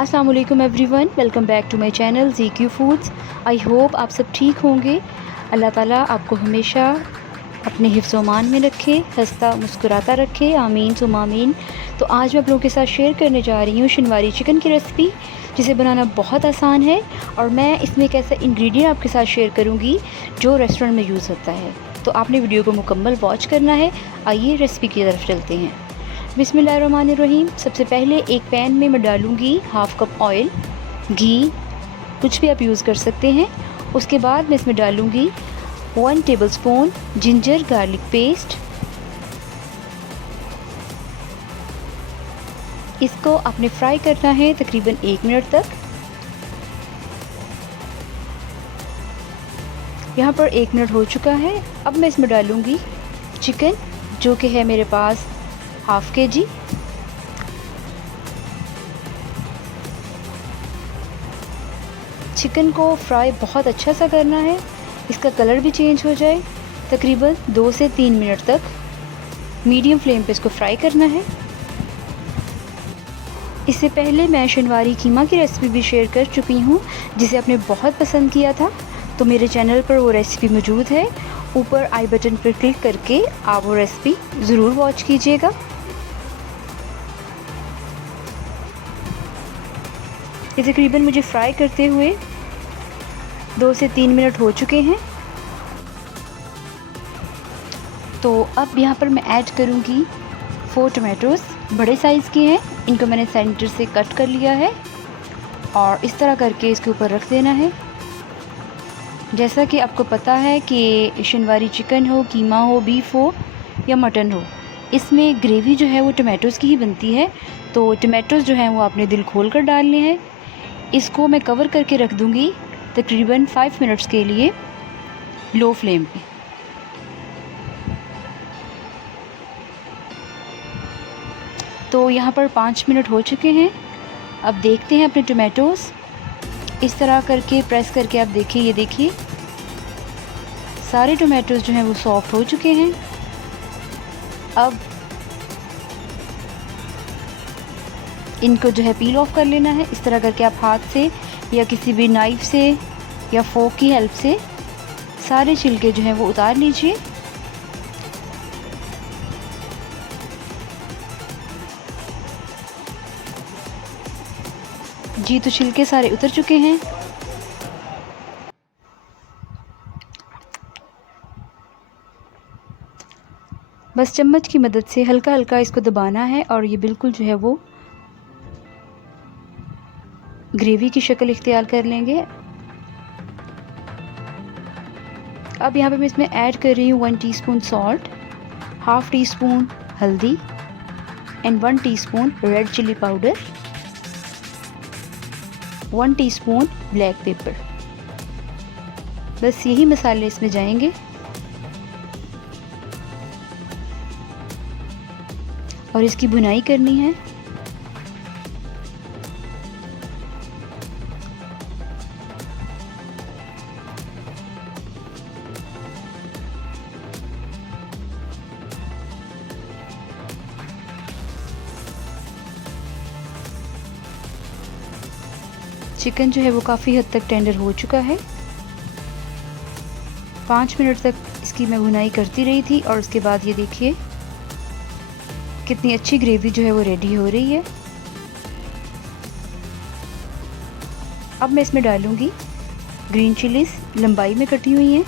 अस्सलाम वालेकुम everyone, welcome back to my channel ZQ foods. I hope आप सब ठीक होंगे। अल्लाह ताला आपको हमेशा अपने हिफ्ज़ मान में रखे, हंसता मुस्कुराता रखे, आमीन सुम आमीन। तो आज मैं आप लोगों के साथ शेयर करने जा रही हूँ शनवारी चिकन की रेसिपी, जिसे बनाना बहुत आसान है और मैं इसमें एक ऐसा इंग्रेडिएंट आपके साथ शेयर करूँगी जो रेस्टोरेंट में यूज़ होता है। तो आपने वीडियो को मुकम्मल वॉच करना है। आइए रेसिपी की तरफ चलते हैं। बिस्मिल्लाहिर्रहमानिर्रहीम। सबसे पहले एक पैन में मैं डालूँगी हाफ़ कप ऑयल, घी, कुछ भी आप यूज़ कर सकते हैं। उसके बाद मैं इसमें डालूँगी 1 टेबलस्पून जिंजर गार्लिक पेस्ट। इसको आपने फ्राई करना है तकरीबन 1 मिनट तक। यहाँ पर 1 मिनट हो चुका है। अब मैं इसमें डालूँगी चिकन, जो कि है मेरे पास हाफ़ केजी। चिकन को फ्राई बहुत अच्छा सा करना है, इसका कलर भी चेंज हो जाए। तकरीबन 2 से 3 मिनट तक मीडियम फ्लेम पे इसको फ्राई करना है। इससे पहले मैं शनवारी कीमा की रेसिपी भी शेयर कर चुकी हूँ, जिसे आपने बहुत पसंद किया था। तो मेरे चैनल पर वो रेसिपी मौजूद है। ऊपर आई बटन पर क्लिक करके आप वो रेसिपी ज़रूर वॉच कीजिएगा। ये तकरीबन मुझे फ्राई करते हुए 2 से 3 मिनट हो चुके हैं। तो अब यहाँ पर मैं ऐड करूँगी 4 टमाटोज़, बड़े साइज़ के हैं। इनको मैंने सेंटर से कट कर लिया है और इस तरह करके इसके ऊपर रख देना है। जैसा कि आपको पता है कि शनवारी चिकन हो, कीमा हो, बीफ हो या मटन हो, इसमें ग्रेवी जो है वो टमाटोज़ की ही बनती है। तो टमाटोज़ जो हैं वो आपने दिल खोल कर डालने हैं। इसको मैं कवर करके रख दूँगी तकरीबन 5 मिनट्स के लिए लो फ्लेम पे। तो यहाँ पर 5 मिनट हो चुके हैं। अब देखते हैं अपने टमाटोज़। इस तरह करके प्रेस करके आप देखिए, ये देखिए सारे टमाटोज़ जो हैं वो सॉफ्ट हो चुके हैं। अब इनको जो है पील ऑफ कर लेना है। इस तरह करके आप हाथ से या किसी भी नाइफ़ से या फोक की हेल्प से सारे छिलके जो हैं वो उतार लीजिए। जी, तो छिलके सारे उतर चुके हैं। बस चम्मच की मदद से हल्का हल्का इसको दबाना है और ये बिल्कुल जो है वो ग्रेवी की शक्ल इख्तियार कर लेंगे। अब यहाँ पे मैं इसमें ऐड कर रही हूँ 1 teaspoon salt, half teaspoon haldi and 1 teaspoon red chilli powder, 1 teaspoon black pepper. बस यही मसाले इसमें जाएंगे और इसकी भुनाई करनी है। चिकन जो है वो काफ़ी हद तक टेंडर हो चुका है। 5 मिनट तक इसकी मैं भुनाई करती रही थी और उसके बाद ये देखिए कितनी अच्छी ग्रेवी जो है वो रेडी हो रही है। अब मैं इसमें डालूँगी ग्रीन चिलीज़, लंबाई में कटी हुई हैं,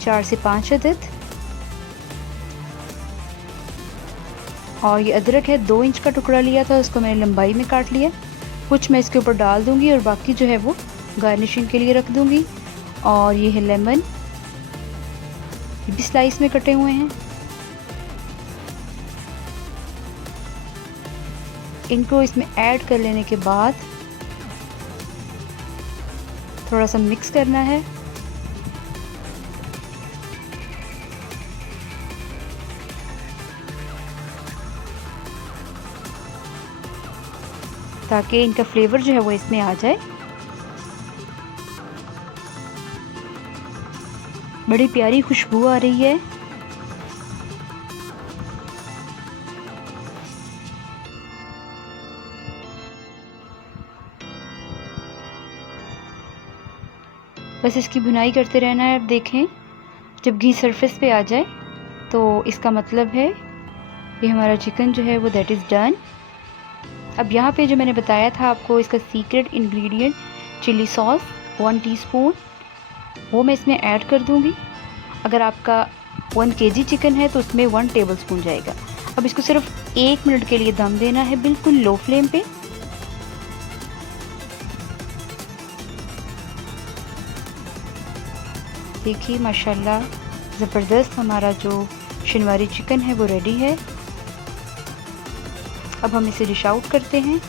4 से 5 अदद। और ये अदरक है, 2 इंच का टुकड़ा लिया था, उसको मैंने लंबाई में काट लिया। कुछ मैं इसके ऊपर डाल दूँगी और बाकी जो है वो गार्निशिंग के लिए रख दूँगी। और ये है लेमन, ये भी स्लाइस में कटे हुए हैं। इनको इसमें ऐड कर लेने के बाद थोड़ा सा मिक्स करना है। ताकि इनका फ्लेवर जो है वो इसमें आ जाए। बड़ी प्यारी खुशबू आ रही है। बस इसकी भुनाई करते रहना है। अब देखें जब घी सरफेस पे आ जाए तो इसका मतलब है ये हमारा चिकन जो है वो दैट इज़ डन। अब यहाँ पे जो मैंने बताया था आपको इसका secret ingredient chilli sauce 1 teaspoon, वो मैं इसमें ऐड कर दूँगी। अगर आपका 1 केजी चिकन है तो उसमें 1 टेबलस्पून जाएगा। अब इसको सिर्फ 1 मिनट के लिए दम देना है बिल्कुल लो फ्लेम पे। देखिए माशाल्लाह ज़बरदस्त हमारा जो शिनवारी चिकन है वो रेडी है। अब हम इसे डिश आउट करते हैं।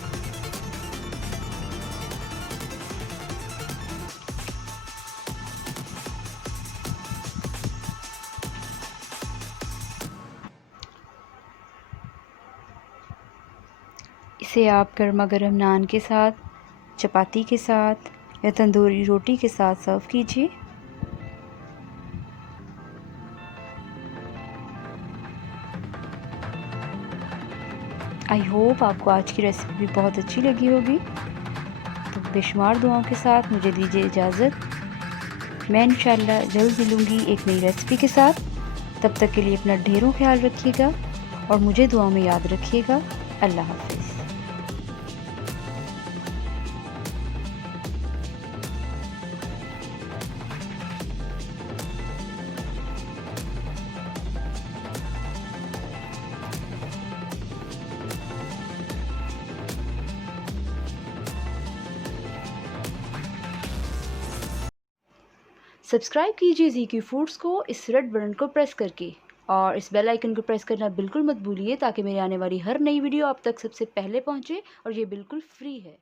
इसे आप गर्मा गर्म नान के साथ, चपाती के साथ या तंदूरी रोटी के साथ सर्व कीजिए। आई होप आपको आज की रेसिपी भी बहुत अच्छी लगी होगी। तो बेशुमार दुआओं के साथ मुझे दीजिए इजाज़त। मैं इंशाल्लाह जल्द मिलूँगी एक नई रेसिपी के साथ। तब तक के लिए अपना ढेरों ख्याल रखिएगा और मुझे दुआओं में याद रखिएगा। अल्लाह हाफ़िज़। सब्सक्राइब कीजिए ज़ीक्यू फूड्स को इस रेड बटन को प्रेस करके और इस बेल आइकन को प्रेस करना बिल्कुल मत भूलिए ताकि मेरी आने वाली हर नई वीडियो आप तक सबसे पहले पहुंचे और ये बिल्कुल फ्री है।